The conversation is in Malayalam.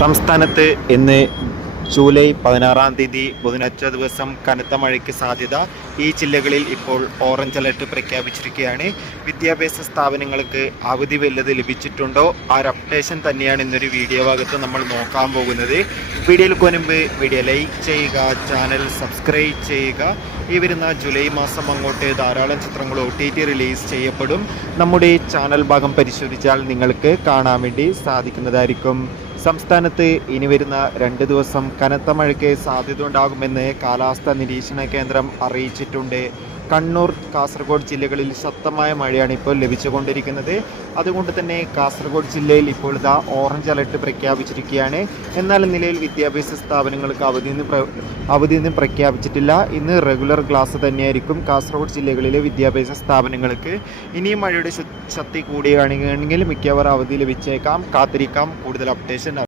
സംസ്ഥാനത്ത് ഇന്ന് ജൂലൈ 16-ാം തീയതി ബുധനാഴ്ച ദിവസം കനത്ത മഴയ്ക്ക് സാധ്യത. ഈ ജില്ലകളിൽ ഇപ്പോൾ ഓറഞ്ച് അലർട്ട് പ്രഖ്യാപിച്ചിരിക്കുകയാണ്. വിദ്യാഭ്യാസ സ്ഥാപനങ്ങൾക്ക് അവധി വല്ലത് ലഭിച്ചിട്ടുണ്ടോ? ആ ഒരു അപ്ഡേഷൻ തന്നെയാണ് ഇന്നൊരു വീഡിയോ ഭാഗത്ത് നമ്മൾ നോക്കാൻ പോകുന്നത്. വീഡിയോയിൽ മുൻപ് വീഡിയോ ലൈക്ക് ചെയ്യുക, ചാനൽ സബ്സ്ക്രൈബ് ചെയ്യുക. ഈ വരുന്ന ജൂലൈ മാസം അങ്ങോട്ട് ധാരാളം ചിത്രങ്ങൾ OTT റിലീസ് ചെയ്യപ്പെടും. നമ്മുടെ ചാനൽ ഭാഗം പരിശോധിച്ചാൽ നിങ്ങൾക്ക് കാണാൻ വേണ്ടി സാധിക്കുന്നതായിരിക്കും. സംസ്ഥാനത്ത് ഇനി വരുന്ന 2 ദിവസം കനത്ത മഴയ്ക്ക് സാധ്യത ഉണ്ടാകുമെന്ന് കാലാവസ്ഥാ നിരീക്ഷണ കേന്ദ്രം അറിയിച്ചിട്ടുണ്ട്. കണ്ണൂർ, കാസർഗോഡ് ജില്ലകളിൽ ശക്തമായ മഴയാണ് ഇപ്പോൾ ലഭിച്ചുകൊണ്ടിരിക്കുന്നത്. അതുകൊണ്ട് തന്നെ കാസർഗോഡ് ജില്ലയിൽ ഇപ്പോൾ ഇതാ ഓറഞ്ച് അലർട്ട് പ്രഖ്യാപിച്ചിരിക്കുകയാണ്. എന്നാൽ നിലയിൽ വിദ്യാഭ്യാസ സ്ഥാപനങ്ങൾക്ക് അവധിയൊന്നും പ്രഖ്യാപിച്ചിട്ടില്ല. ഇന്ന് റെഗുലർ ക്ലാസ് തന്നെയായിരിക്കും കാസർഗോഡ് ജില്ലകളിലെ വിദ്യാഭ്യാസ സ്ഥാപനങ്ങൾക്ക്. ഇനിയും മഴയുടെ ശക്തി കൂടുകയാണെങ്കിൽ മിക്കവാറും അവധി ലഭിച്ചേക്കാം. കാത്തിരിക്കാം. കൂടുതൽ അപ്ഡേഷൻ